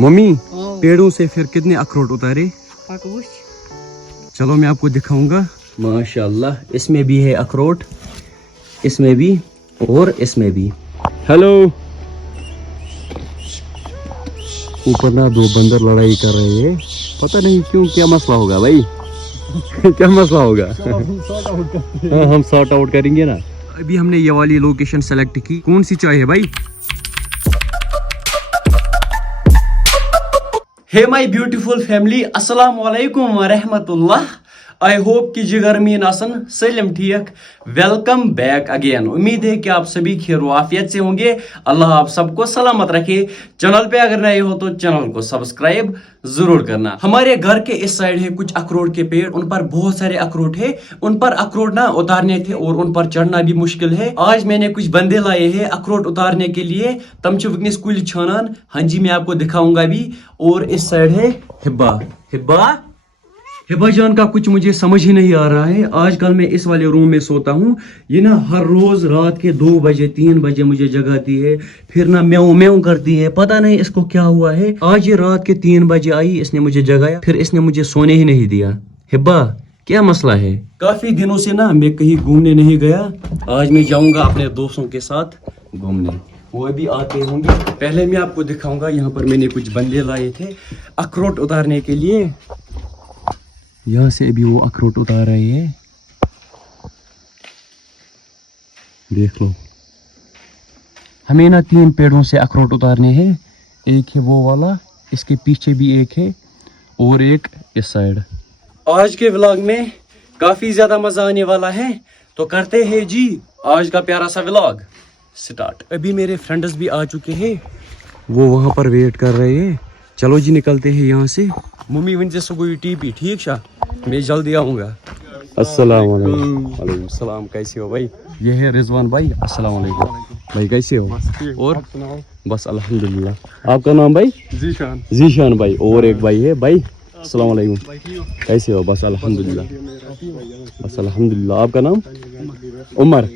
Mummy पेड़ों से फिर कितने अखरोट उतारे? चलो मैं आपको दिखाऊंगा। माशाल्लाह, इसमें भी है अखरोट, इसमें भी और इसमें भी। हेलो। ऊपर ना दो बंदर लड़ाई कर रहे हैं, पता नहीं क्यों, क्या मसला होगा भाई? क्या मसला होगा? हाँ, हम सॉर्ट आउट करेंगे ना। अभी हमने ये वाली लोकेशन सेलेक्ट की। कौन सी चाय है भाई? हे माय ब्यूटीफुल फैमिली, अस्सलाम वालेकुम व रहमतुल्लाह। आई होप कि जिगर मीन आसन सलिम ठीक। Welcome back again. उम्मीद है कि आप सभी खैर आफियत से होंगे। अल्लाह आप सबको सलामत रखे। चैनल पे अगर नए हो तो चैनल को सब्सक्राइब जरूर करना। हमारे घर के इस साइड है कुछ अखरोट के पेड़, उन पर बहुत सारे अखरोट है। उन पर अखरोट ना उतारने थे और उन पर चढ़ना भी मुश्किल है। आज मैंने कुछ बंदे लाए हैं अखरोट उतारने के लिए। तम वकनिस कुल छानान। हाँ जी, मैं आपको दिखाऊंगा भी। और इस साइड है हिब्बा। हिब्बा जान का कुछ मुझे समझ ही नहीं आ रहा है। आजकल मैं इस वाले रूम में सोता हूँ। ये ना हर रोज रात के 2 बजे 3 बजे मुझे जगाती है, फिर ना म्याऊं म्याऊं करती है। पता नहीं इसको क्या हुआ है। आज ये रात के 3 बजे आई, इसने मुझे जगाया, फिर इसने मुझे सोने ही नहीं दिया। हिब्बा, क्या मसला है? काफी दिनों से ना मैं कहीं घूमने नहीं गया। आज मैं जाऊंगा अपने दोस्तों के साथ घूमने, वो भी आते होंगे। पहले मैं आपको दिखाऊंगा, यहाँ पर मैंने कुछ बंदे लाए थे अखरोट उतारने के लिए। यहाँ से अभी वो अखरोट उतार रहे हैं, देख लो। हमें ना 3 पेड़ों से अखरोट उतारने हैं। एक है वो वाला, इसके पीछे भी एक है, और एक इस साइड। आज के व्लॉग में काफी ज्यादा मजा आने वाला है, तो करते हैं जी आज का प्यारा सा व्लॉग स्टार्ट। अभी मेरे फ्रेंड्स भी आ चुके हैं, वो वहां पर वेट कर रहे हैं। चलो जी निकलते हैं यहाँ से। मम्मी वन से सुगुई टीपी, ठीक शा, मैं जल्दी आऊँगा। अस्सलाम वालेकुम सलाम, कैसे हो भाई? ये है रिजवान भाई। अस्सलाम वालेकुम भाई, कैसे हो? और बस अल्हम्दुलिल्लाह। आपका नाम भाई? जीशान भाई। और एक भाई है भाई। अस्सलाम वालेकुम, कैसे हो? बस अल्हम्दुलिल्लाह, बस अल्हम्दुलिल्लाह। आपका नाम? उमर।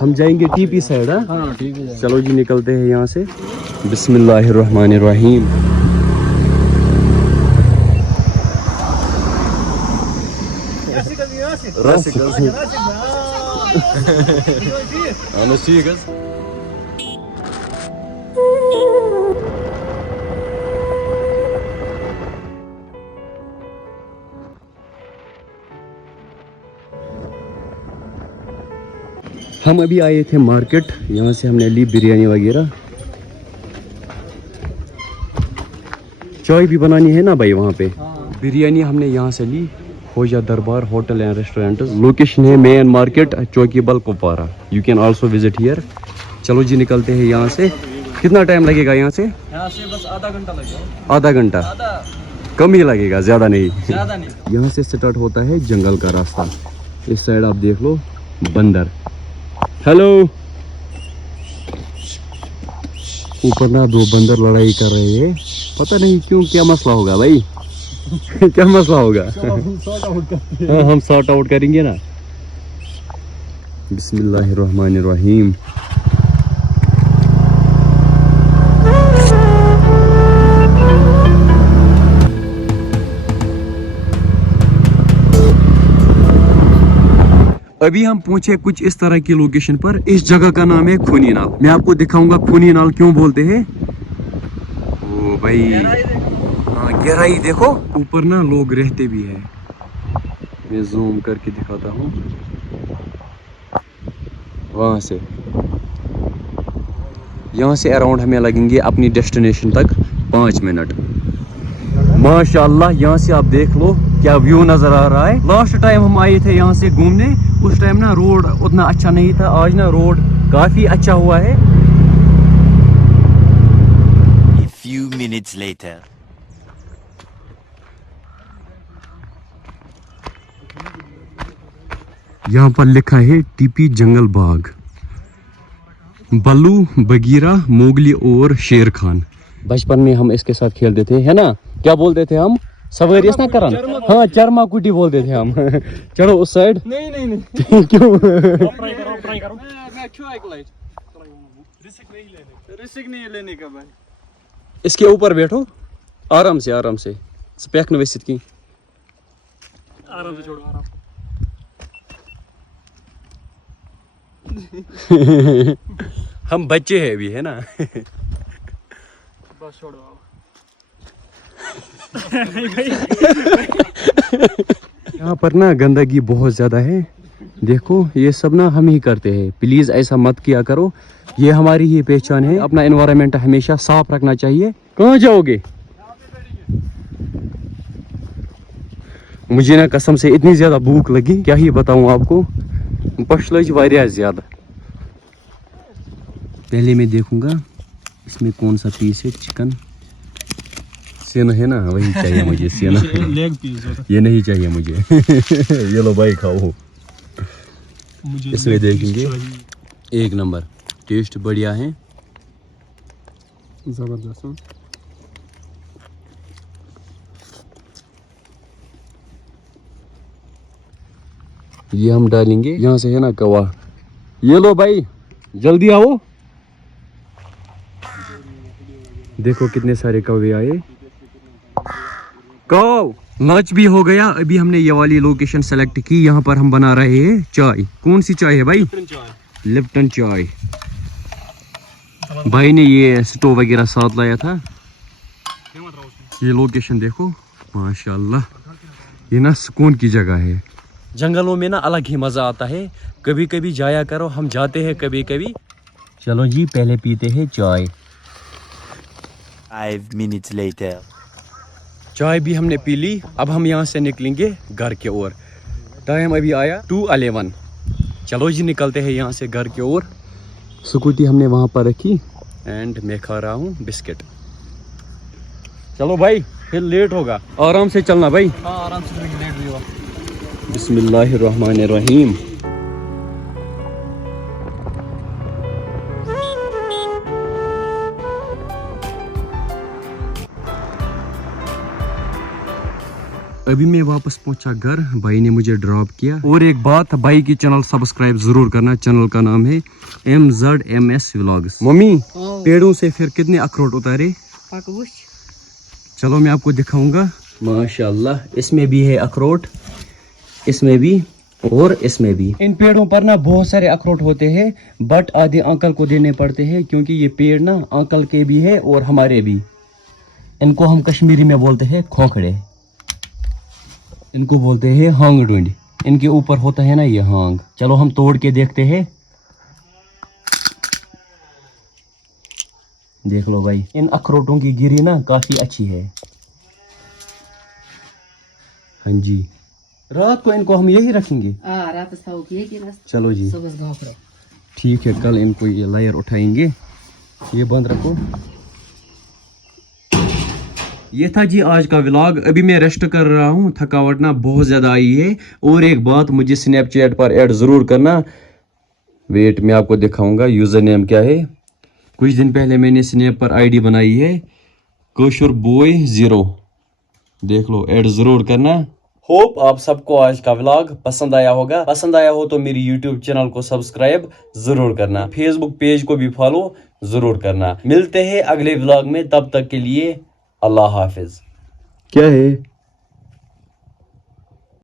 हम जाएंगे टीपी साइड। हाँ ठीक है, चलो जी निकलते हैं यहाँ से। बिस्मिल्लाहिर्रहमानिर्रहीम। हम अभी आए थे मार्केट, यहाँ से हमने ली बिरयानी वगैरह। चाय भी बनानी है ना भाई वहाँ पे। बिरयानी हमने यहाँ से ली, खोजा दरबार होटल एंड रेस्टोरेंट। लोकेशन है main market Chowkibal Kupwara. You can also visit here. चलो जी निकलते हैं यहाँ से। कितना टाइम लगेगा यहाँ से? बस आधा घंटा लगेगा। आधा घंटा? कम ही लगेगा, ज्यादा नहीं। यहाँ से स्टार्ट होता है जंगल का रास्ता। इस साइड आप देख लो बंदर। हेलो। ऊपर ना 2 बंदर लड़ाई कर रहे हैं, पता नहीं क्यों, क्या मसला होगा भाई? क्या मसला होगा? हाँ, हम सॉर्ट आउट करेंगे ना। बिस्मिल्लाहिर्रहमानिर्रहीम। अभी हम पहुंचे कुछ इस तरह की लोकेशन पर। इस जगह का नाम है खूनी नाल। मैं आपको दिखाऊंगा खूनी नाल क्यों बोलते हैं। ओ भाई, हाँ गहराई देखो। ऊपर ना लोग रहते भी हैं। मैं जूम करके दिखाता हूँ। वहां से, यहाँ से अराउंड हमें लगेंगे अपनी डेस्टिनेशन तक 5 मिनट। माशाल्लाह, यहाँ से आप देख लो क्या व्यू नजर आ रहा है। लास्ट टाइम हम आए थे यहाँ से घूमने, उस टाइम ना रोड उतना अच्छा नहीं था। आज ना रोड काफी अच्छा हुआ है। A few minutes later. यहाँ पर लिखा है टीपी जंगल बाग। बल्लू, बगीरा, मोगली और शेर खान। बचपन में हम इसके साथ खेलते थे, है ना? क्या बोलते थे हम? सवारियां ना करन। हाँ, चरमा कुटी बोलते थे हम। चलो उस साइड। नहीं क्यों? रिस्क नहीं लेने का भाई। इसके ऊपर बैठो। آرام سے آرام سے سپیک نویسیت کی آرام سے چھوڑو آرام ہم بچے ہیں ابھی ہے نا بس چھوڑو یہاں پر نا گندگی بہت زیادہ ہے دیکھو یہ سب نا ہم ہی کرتے ہیں پلیز ایسا مت کیا کرو یہ ہماری ہی پہچان ہے اپنا انوائرمنٹ ہمیشہ صاف رکھنا چاہیے کہاں جاؤ گے مجھے نا قسم سے اتنی زیادہ بھوک لگی کیا ہی بتاؤں آپ کو پش لج واریاہ زیادہ پہلے میں دیکھوں گا اس میں کون سا پیس ہے چکن سین ہے نا وہی چاہیے مجھے سین لیگ پیس یہ نہیں چاہیے مجھے یہ لو بھائی کھاؤ اس میں دیکھیں گے ایک نمبر ٹیسٹ بڑھیا ہے زبردست یہ ہم ڈالیں گے یہاں سے ہے نا کوا یہ لو بھائی جلدی آؤ دیکھو کتنے سارے کوے آئے کو لنچ بھی ہو گیا ابھی ہم نے یہ والی لوکیشن سلیکٹ کی یہاں پر ہم بنا رہے ہیں چائے کون سی چائے ہے بھائی لپٹن چائے بھائی نے یہ سٹو وغیرہ ساتھ لایا تھا یہ لوکیشن دیکھو ماشاءاللہ یہ نا سکون کی جگہ ہے جنگلوں میں نا الگ ہی مزہ آتا ہے کبھی کبھی جایا کرو ہم جاتے ہیں کبھی کبھی چلو جی پہلے پیتے ہیں چائے 5 minutes later. چائے بھی ہم نے پی لی اب ہم یہاں سے نکلیں گے گھر کے اور ٹائم ابھی آیا 2:11 چلو جی نکلتے ہیں یہاں سے گھر کے اور اسکوٹی ہم نے وہاں پر رکھی اینڈ میں کھا رہا ہوں بسکٹ چلو بھائی پھر لیٹ ہوگا آرام سے چلنا بھائی ہاں آرام سے لیٹ بھی ہوا بسم اللہ الرحمن الرحیم ابھی میں واپس پہنچا گھر بھائی نے مجھے ڈراپ کیا اور ایک بات بھائی کی چینل سبسکرائب ضرور کرنا چینل کا نام ہے MZMS Vlogs ممی پیڑوں سے پھر کتنے اخروٹ اتارے چلو میں آپ کو دکھاؤں گا ماشاءاللہ اس میں بھی ہے اخروٹ اس میں بھی اور اس میں بھی ان پیڑوں پر نا بہت سارے اخروٹ ہوتے ہیں بٹ آدھے انکل کو دینے پڑتے ہیں کیونکہ یہ پیڑ نا انکل کے بھی ہے اور ہمارے بھی ان کو ہم کشمیری میں بولتے ہیں کھوکھڑے ان کو بولتے ہیں ہانگ ڈونڈ ان کے اوپر ہوتا ہے نا یہ ہانگ چلو ہم توڑ کے دیکھتے ہیں دیکھ لو بھائی ان اخروٹوں کی گری نا کافی اچھی ہے ہاں جی رات کو ان کو ہم یہی رکھیں گے چلو جی ٹھیک ہے کل ان کو یہ لائر اٹھائیں گے یہ بند رکھو یہ تھا جی آج کا ولاگ ابھی میں ریسٹ کر رہا ہوں تھکاوٹ نا بہت زیادہ آئی ہے اور ایک بات مجھے سنیپ چیٹ پر ایڈ ضرور کرنا ویٹ میں آپ کو دکھاؤں گا یوزر نیم کیا ہے کچھ دن پہلے میں نے سنیپ پر آئی ڈی بنائی ہے کوشر بوائے 0 دیکھ لو ایڈ ضرور کرنا ہوپ آپ سب کو آج کا ولاگ پسند آیا ہوگا پسند آیا ہو تو میری یوٹیوب چینل کو سبسکرائب ضرور کرنا فیس بک پیج کو بھی فالو ضرور کرنا ملتے ہیں اگلے ولاگ میں تب تک کے لیے اللہ حافظ کیا ہے